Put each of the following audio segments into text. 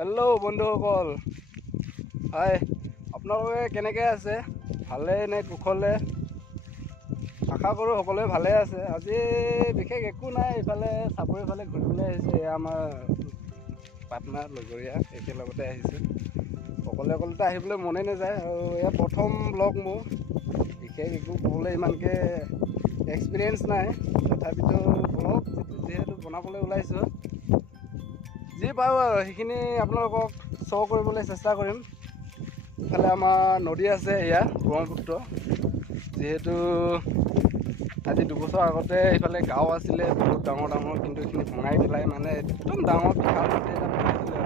Hello' বন্ধুসকল, হাই। আপোনালোকে কেনেকৈ আছে? ভালে নে কুশলে? আশা কৰোঁ সকলোৱে ভালে আছে। আজি বিশেষ একো নাই, ইফালে চাপৰিফালে ঘূৰিবলৈ আহিছোঁ। এয়া আমাৰ পাৰ্টনাৰ লগৰীয়া একেলগতে আহিছোঁ। অকলে আহিবলৈ মনে নাযায়। আৰু এয়া প্ৰথম ব্লগ মোৰ। বিশেষ একো ক'বলৈ ইমানকৈ এক্সপিৰিয়েঞ্চ নাই, তথাপিতো ব্লগ যিহেতু বনাবলৈ ওলাইছোঁ, যি পাৰোঁ আৰু সেইখিনি আপোনালোকক শ্ব' কৰিবলৈ চেষ্টা কৰিম। ইফালে আমাৰ নদী আছে, এয়া ব্ৰহ্মপুত্ৰ। যিহেতু আজি 2 বছৰ আগতে এইফালে গাঁও আছিলে বহুত ডাঙৰ, কিন্তু এইখিনি ভঙাই পেলাই মানে একদম ডাঙৰ বিশাল নদী এটা বনাইছিলে।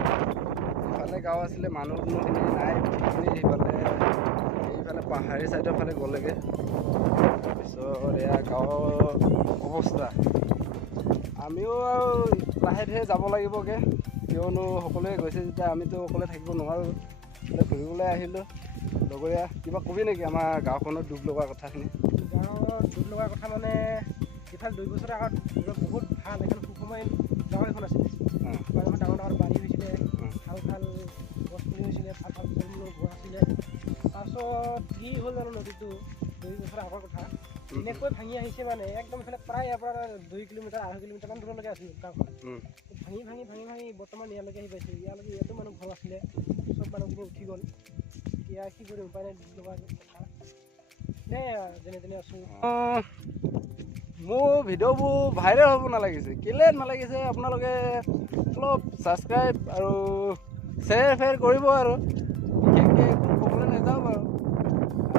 ইফালে গাঁও আছিলে, মানুহখিনি নাই, এইফালে পাহাৰী ছাইডৰ ফালে গ'লেগৈ। তাৰপিছত এয়া গাঁৱৰ অৱস্থা। আমিও আৰু লাহে ধীৰে যাব লাগিবগৈ, কিয়নো সকলোৱে গৈছে যেতিয়া আমিতো অকলে থাকিব নোৱাৰোঁ। ঘূৰিবলৈ আহিলোঁ। লগৰীয়া কিবা কবি নেকি আমাৰ গাঁওখনত ডুব লগা কথাখিনি? গাঁৱত ডুব লগা কথা মানে ইফালে 2 বছৰ আগত বহুত ভাল এখন সুখময় গাঁও এখন আছিলে। গাঁৱত ডাঙৰ বাৰী হৈছিলে, ভাল গছ পুলি হৈছিলে, ভাল ফল মূলৰ গছ আছিলে। তাৰপিছত কি হ'ল জানো, নদীটো 2 বছৰ আগৰ কথা এনেকৈ ভাঙি আহিছে মানে একদম ইফালে প্ৰায় ইয়াৰ পৰা 2 কিলোমিটাৰ 2.5 কিলোমিটাৰমান দূৰলৈকে আছিলোঁ গাঁওখন। ভাঙি বৰ্তমান ইয়ালৈকে আহি পাইছে। ইয়াতো মানুহ ঘৰ আছিলে, চব মানুহবোৰ উঠি গ'ল। এতিয়া কি কৰিম, উপায় নাই, ডুব লগা কথা। যেনে তেনে আছোঁ। মোৰ ভিডিঅ'বোৰ ভাইৰেল হ'ব নালাগিছে, কেলৈ নালাগিছে আপোনালোকে অলপ ছাবস্ক্ৰাইব আৰু শ্বেয়াৰ কৰিব। আৰু বিশেষকৈ একো ক'বলৈ নাযাওঁ বাৰু।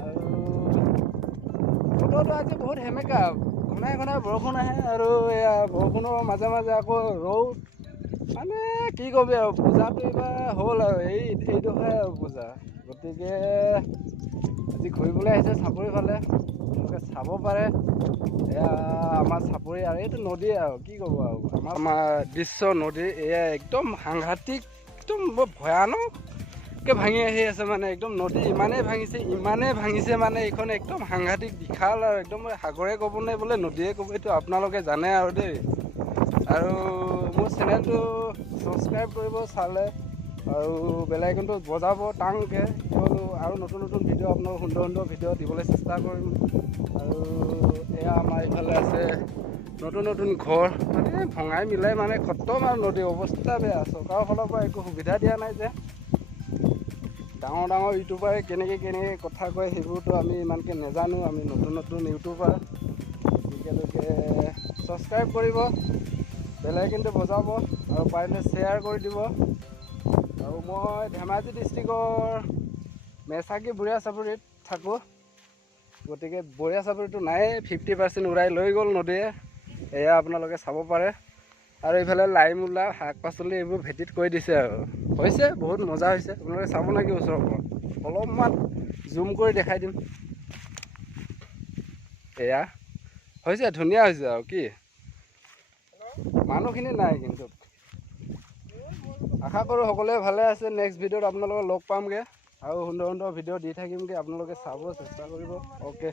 আৰু বতৰটো আজি বহুত সেমেকা, ঘনাই বৰষুণ আহে, আৰু এয়া বৰষুণৰ মাজে মাজে আকৌ ৰ'দ। মানে কি ক'বি আৰু, পূজাটো এইবাৰ হ'ল আৰু এইডোখৰে আৰু পূজা। গতিকে আজি ঘূৰিবলৈ আহিছে চাপৰিফালে, আপোনালোকে চাব পাৰে। এয়া আমাৰ চাপৰি, আৰু এইটো নদী আৰু কি ক'ব আৰু আমাৰ দৃশ্য নদী। এয়া একদম সাংঘাতিক, একদম বৰ ভয়ানককৈ ভাঙি আহি আছে। মানে একদম নদী ইমানেই ভাঙিছে মানে এইখন একদম সাংঘাতিক বিশাল, আৰু একদম সাগৰে ক'ব নে বোলে নদীয়ে ক'ব, এইটো আপোনালোকে জানে আৰু দেই। আৰু মোৰ চেনেলটো ছাবস্ক্ৰাইব কৰিব চালে, আৰু বেল আইকনটো বজাব টাংকৈ, কিয়নো আৰু নতুন ভিডিঅ' আপোনালোক সুন্দৰ ভিডিঅ' দিবলৈ চেষ্টা কৰিম। আৰু এয়া আমাৰ ইফালে আছে নতুন ঘৰ, মানে ভঙাই মিলাই মানে খতম আৰু নদীৰ অৱস্থা বেয়া। চৰকাৰৰ ফালৰ পৰা একো সুবিধা দিয়া নাই যে। ডাঙৰ ইউটিউবাৰে কেনেকৈ কথা কয় সেইবোৰতো আমি ইমানকৈ নাজানো, আমি নতুন ইউটিউবাৰ। এতিয়ালৈকে ছাবস্ক্ৰাইব কৰিব, বেল আইকনটো বজাব, আৰু পাৰিলে শ্বেয়াৰ কৰি দিব। আৰু মই ধেমাজি ডিষ্ট্ৰিক্টৰ মেচাকি বুঢ়ীয়া চাপৰিত থাকোঁ। গতিকে বুঢ়ীয়া চাপৰিটো নায়েই, 50% উৰাই লৈ গ'ল নদীয়ে। এয়া আপোনালোকে চাব পাৰে। আৰু এইফালে লাই মূলা শাক পাচলি এইবোৰ ভেটিত কৰি দিছে, আৰু হৈছে বহুত মজা হৈছে। আপোনালোকে চাব নেকি ওচৰৰ পৰা? অলপমান জুম কৰি দেখাই দিম। এয়া হৈছে, ধুনীয়া হৈছে। আৰু কি মানুহখিনি নাই, কিন্তু আশা কৰোঁ সকলোৱে ভালে আছে। নেক্সট ভিডিঅ'ত আপোনালোকক লগ পামগৈ, আৰু সুন্দৰ ভিডিঅ' দি থাকিমগৈ, আপোনালোকে চাব চেষ্টা কৰিব। অ'কে।